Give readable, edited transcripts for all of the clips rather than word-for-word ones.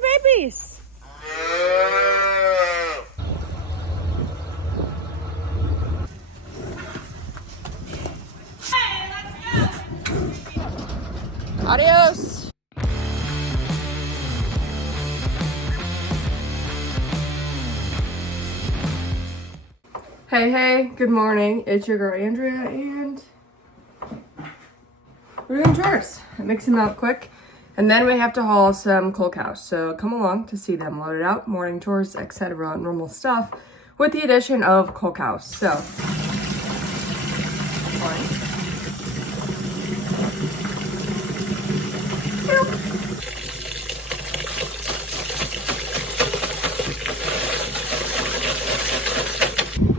babies. Hey, let's go. Adios. Hey, good morning. It's your girl Andrea and we're doing chores. I mix them out quick and then we have to haul some cull cows. So come along to see them loaded out, morning chores, etc. Normal stuff with the addition of cull cows. So,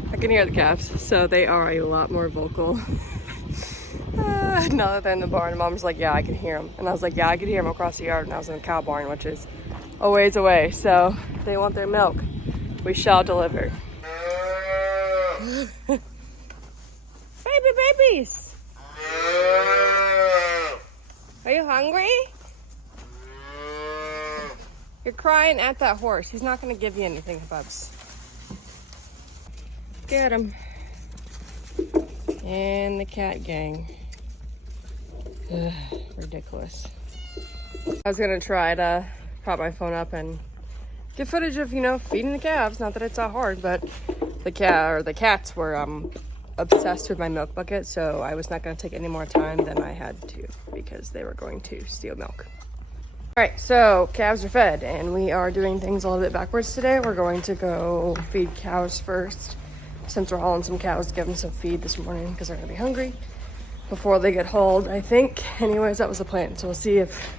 I can hear the calves, so they are a lot more vocal. Now that they're in the barn, Mom's like, yeah, I can hear them. And I was like, yeah, I could hear them across the yard. And I was in the cow barn, which is a ways away. So they want their milk. We shall deliver. Babies. Are you hungry? You're crying at that horse. He's not going to give you anything, Bubs. Get him. And the cat gang. Ugh, ridiculous. I was gonna try to prop my phone up and get footage of, feeding the calves. Not that it's that hard, but the cats were obsessed with my milk bucket, so I was not gonna take any more time than I had to because they were going to steal milk. All right, so calves are fed and we are doing things a little bit backwards today. We're going to go feed cows first since we're hauling some cows to give them some feed this morning because they're gonna be hungry before they get hauled, I think. Anyways, that was the plan. So we'll see if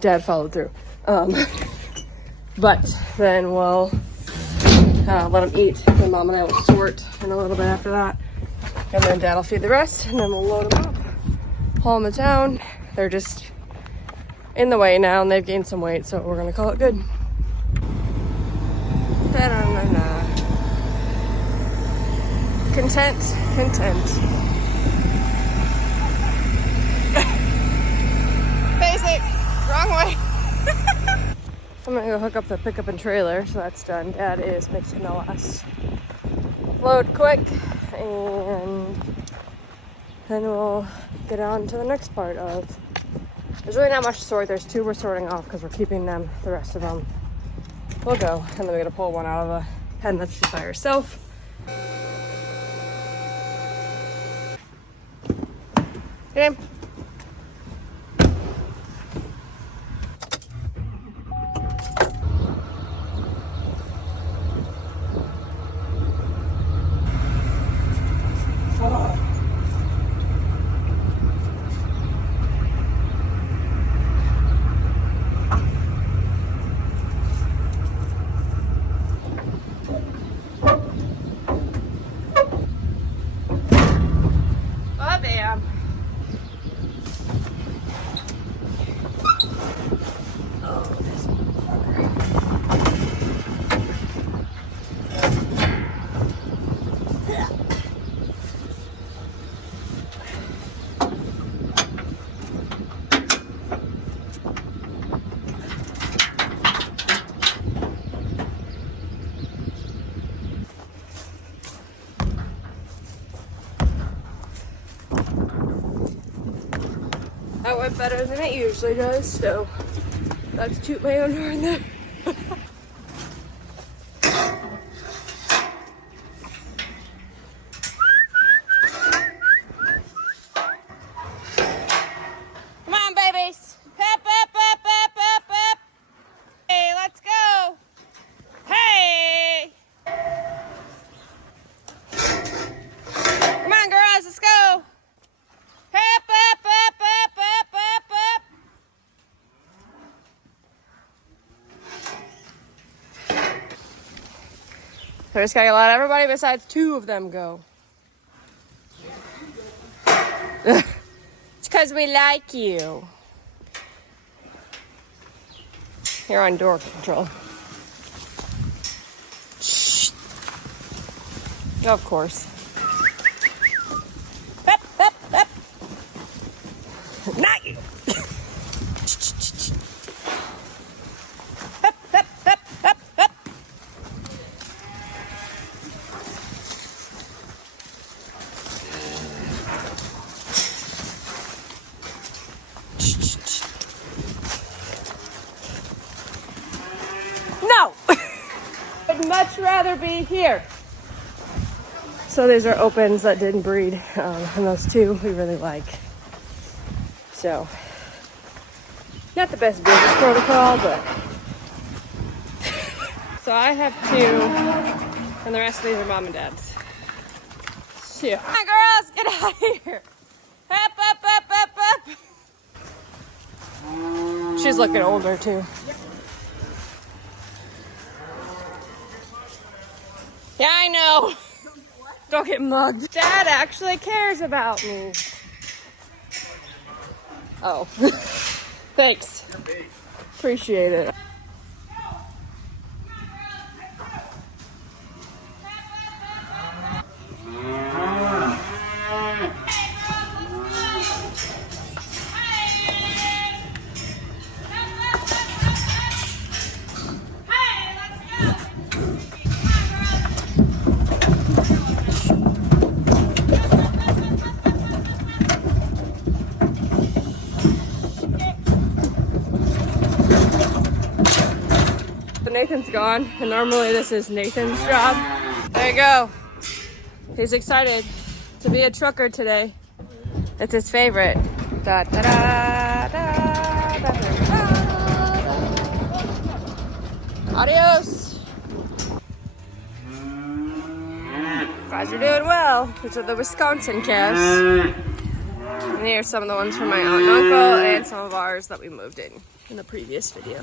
Dad followed through. But then we'll let them eat. And Mom and I will sort in a little bit after that. And then Dad will feed the rest. And then we'll load them up, haul them to town. They're just in the way now and they've gained some weight. So we're gonna call it good. Content. Basic, wrong way. I'm gonna go hook up the pickup and trailer, so that's done. Dad is mixing the last load quick, and then we'll get on to the next part of. There's really not much to sort. There's 2 we're sorting off because we're keeping them. The rest of them will go, and then we're gonna pull one out of a pen that's just by herself. Get him. That went better than it usually does, so that's toot my own horn there. Come on, babies. Up. Hey, let's go. Hey. Come on, girls, let's go. Up. So I just gotta let everybody besides 2 of them go. It's because we like you. You're on door control. Shh. Of course. Up. Not you. No! I'd much rather be here. So these are opens that didn't breed, and those two we really like. So, not the best business protocol, but. So I have two, and the rest of these are mom and dad's. So, come on girls, get out of here. Up, up, up, up, up. She's looking older too. Yeah, I know. Don't get mugged. Dad actually cares about me. Oh, thanks. Appreciate it. Nathan's gone, and normally this is Nathan's job. There you go. He's excited to be a trucker today. It's his favorite. Da, da, da, da, da, da, da. Adios. Guys, you're doing well. These are the Wisconsin calves. And here are some of the ones from my aunt and uncle, and some of ours that we moved in the previous video.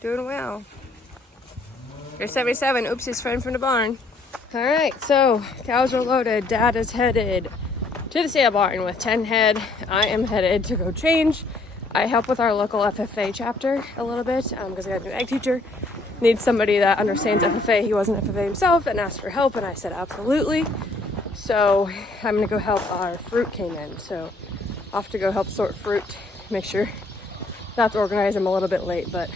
Doing well. Here's 77. Oops, his friend from the barn. All right, so cows are loaded. Dad is headed to the sale barn with 10 head. I am headed to go change. I help with our local FFA chapter a little bit because I got a new egg teacher. Needs somebody that understands FFA. He wasn't FFA himself and asked for help, and I said absolutely. So I'm gonna go help. Our fruit came in, so off to go help sort fruit. Make sure that's organized. I'm a little bit late, but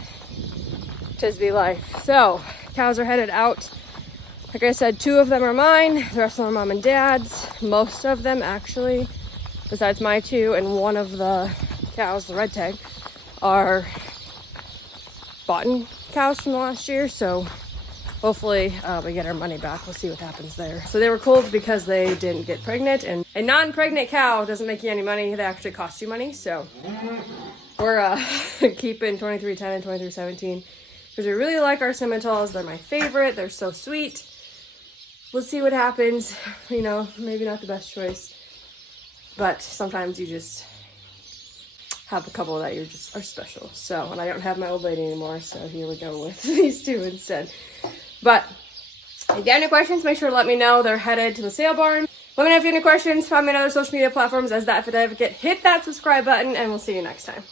Tisby life. So cows are headed out. Like I said, 2 of them are mine. The rest of them are mom and dad's. Most of them actually, besides my 2 and one of the cows, the red tag, are bought-in cows from the last year. So hopefully we get our money back. We'll see what happens there. So they were culled because they didn't get pregnant, and a non-pregnant cow doesn't make you any money. They actually cost you money. So we're keeping 2310 and 2317. Because we really like our Simmentals. They're my favorite. They're so sweet. We'll see what happens. You know, maybe not the best choice. But sometimes you just have a couple that you just are special. So, and I don't have my old lady anymore. So here we go with these 2 instead. But if you have any questions, make sure to let me know. They're headed to the sale barn. Let me know if you have any questions. Find me on other social media platforms as thatfitagvocate. Hit that subscribe button, and we'll see you next time.